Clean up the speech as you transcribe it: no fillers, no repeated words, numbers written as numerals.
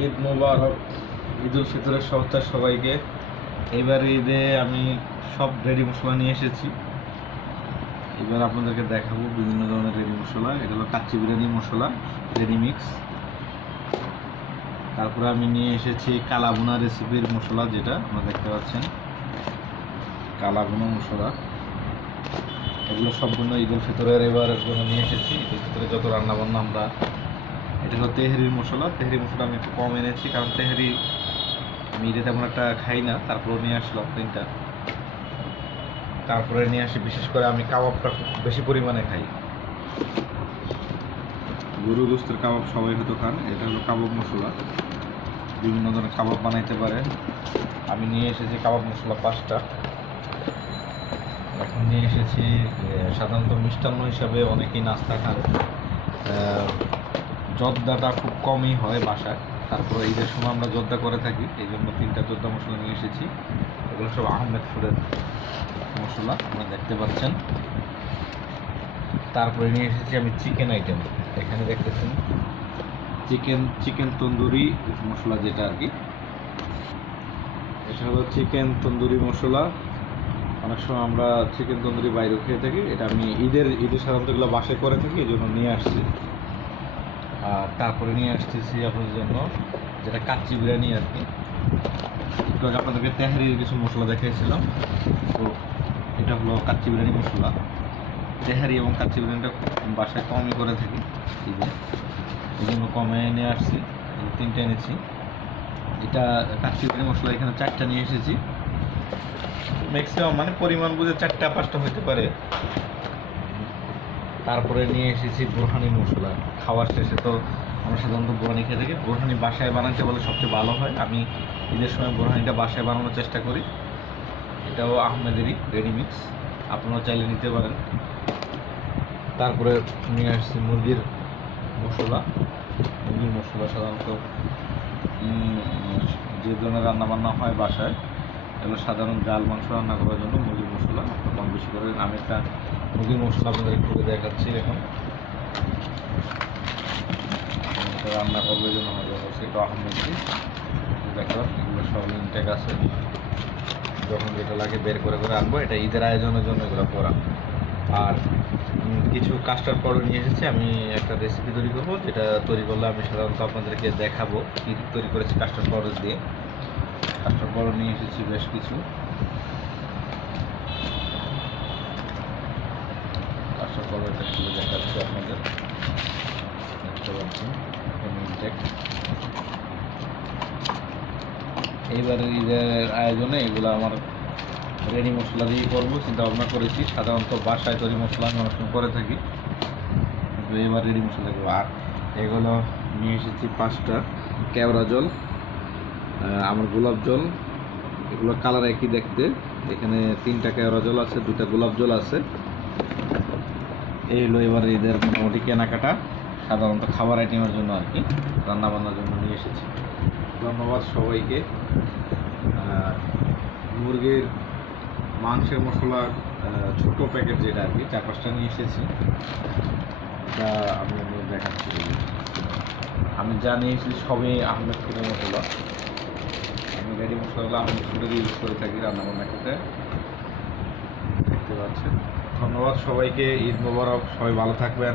ঈদ মোবারক, ঈদ উল ফিতরের শুভেচ্ছা সবাইকে। এবার ঈদে আমি সব রেডি মশলা নিয়ে এসেছি। এবার আপনাদেরকে দেখাবো বিভিন্ন ধরনের রেডি মশলা। এটা হলো কাচ্চি বিরিয়ানি মশলা রেডি মিক্স। তারপরে আমি নিয়ে এসেছি কালাভুনা রেসিপির মশলা, যেটা আপনারা দেখতে পাচ্ছেন, কালাভুনা মশলা। এগুলো সম্পূর্ণ ঈদ উল ফিতরের এবারের জন্য নিয়ে এসেছি। ঈদ উল ফিতরে যত রান্নাবান্না আমরা, এটা হলো তেহরির মশলা। তেহরি মশলা আমি একটু কম এনেছি, কারণ তেহরি আমি ঈদে তেমন একটা খাই না। তারপরে নিয়ে আসলাম তিনটা। তারপরে নিয়ে আসি, বিশেষ করে আমি কাবাবটা খুব বেশি পরিমাণে খাই। গরু গোস্তের কাবাব সবাই হয়তো খান। এটা হলো কাবাব মশলা, বিভিন্ন ধরনের কাবাব বানাইতে পারে। আমি নিয়ে এসেছি কাবাব মশলা 5টা। এখন নিয়ে এসেছি সাধারণত মিষ্টান্ন হিসাবে অনেকেই নাস্তা খান। জর্দাটা খুব কমই হয় বাসায়, তারপরে ঈদের সময় আমরা জর্দা করে থাকি, এই জন্য 3টা জর্দা মশলা নিয়ে এসেছি। এগুলো সব আহমেদ ফুডের মশলা, আপনারা দেখতে পাচ্ছেন। তারপরে নিয়ে এসেছি আমি চিকেন আইটেম, এখানে দেখতেছেন চিকেন তন্দুরি মশলা, যেটা আর কি। এটা হলো চিকেন তন্দুরি মশলা। অনেক সময় আমরা চিকেন তন্দুরি বাইরে খেয়ে থাকি, এটা আমি ঈদের সাধারণত এগুলো বাসায় করে থাকি, এই জন্য নিয়ে আসছি। আর তারপরে নিয়ে আসতেছি আপনাদের জন্য যেটা কাচ্চি বিরিয়ানি আর কি। একটু আগে আপনাদেরকে তেহারির কিছু মশলা দেখিয়েছিলাম, তো এটা হলো কাচ্চি বিরিয়ানি মশলা। তেহারি এবং কাচ্চি বিরিয়ানিটা বাসায় কমই করে থাকি, এই জন্য কমে নিয়ে আসছি। 3টা এনেছি। এটা কাচ্চি বিরিয়ানি মশলা এখানে 4টা নিয়ে এসেছি। ম্যাক্সিমাম মানে পরিমাণ বুঝে 4টা 5টা হতে পারে। তারপরে নিয়ে এসেছি বোরহানি মশলা। খাওয়ার শেষে তো আমরা সাধারণত বোরহানি খেয়ে থাকি। বোরহানি বাসায় বানাতে বলে সবচেয়ে ভালো হয়। আমি ঈদের সময় বোরহানিটা বাসায় বানানোর চেষ্টা করি। এটাও আহমেদেরই রেডি মিক্স, আপনারাও চাইলে নিতে পারেন। তারপরে নিয়ে আসছি মুরগির মশলা। মুরগির মশলা সাধারণত যে ধরনের রান্নাবান্না হয় বাসায়, এগুলো সাধারণ ডাল মাংস রান্না করার জন্য মুরগির মশলা কম বেশি করে। আমি একটা মুরগির মশলা আপনাদের একটু দেখাচ্ছি। এখন রান্না করবে জন্য সেটা আহমেদি দেখলাম, এগুলো সব ইনটেক আছে। যখন যেটা লাগে বের করে করে আনবো। এটা ঈদের আয়োজনের জন্য এগুলো করা। আর কিছু কাস্টার্ড পাউডার নিয়ে এসেছি। আমি একটা রেসিপি তৈরি করবো, যেটা তৈরি করলে আমি সাধারণত আপনাদেরকে দেখাবো কী তৈরি করেছি কাস্টার্ড পাউডার দিয়ে। কাস্টার্ড পাউডার নিয়ে এসেছি বেশ কিছু। কাস্টার্ড পাউডারটা খুলে দেখাচ্ছি আপনাদের, দেখতে পাচ্ছেন ইনটেক। এইবারের ঈদের আয়োজনে এগুলো আমার রেডি মশলা দিয়ে করবো চিন্তা ভাবনা করেছি। সাধারণত বাসায় তৈরি মশলা আমি অনেক করে থাকি, কিন্তু এবার রেডি মশলা দেবো। আর এগুলো নিয়ে এসেছি 5টা কেওড়া জল, আমার গোলাপ জল। এগুলো কালার একই দেখতে। এখানে 3টা কেওড়া জল আছে, 2টা গোলাপ জল আছে। এই হলো এবার ঈদের মোটামুটি কেনাকাটা, সাধারণত খাবার আইটেমের জন্য আর কি, রান্নাবান্নার জন্য নিয়ে এসেছি। ধন্যবাদ সবাইকে। মুরগির মাংসের মশলা ছোট প্যাকেট, যেটা আর কি 4-5টা নিয়ে এসেছি। এটা আমি দেখাচ্ছি। আমি যা নিয়ে এসেছি সবই আহমেদ ফুডের মশলা। আমি রেডি মশলাগুলো আহমেদ ফুডের ইউজ করে থাকি রান্নাবান্না করতে, দেখতে পাচ্ছেন। ধন্যবাদ সবাইকে। ঈদ মোবারক, সবাই ভালো থাকবেন।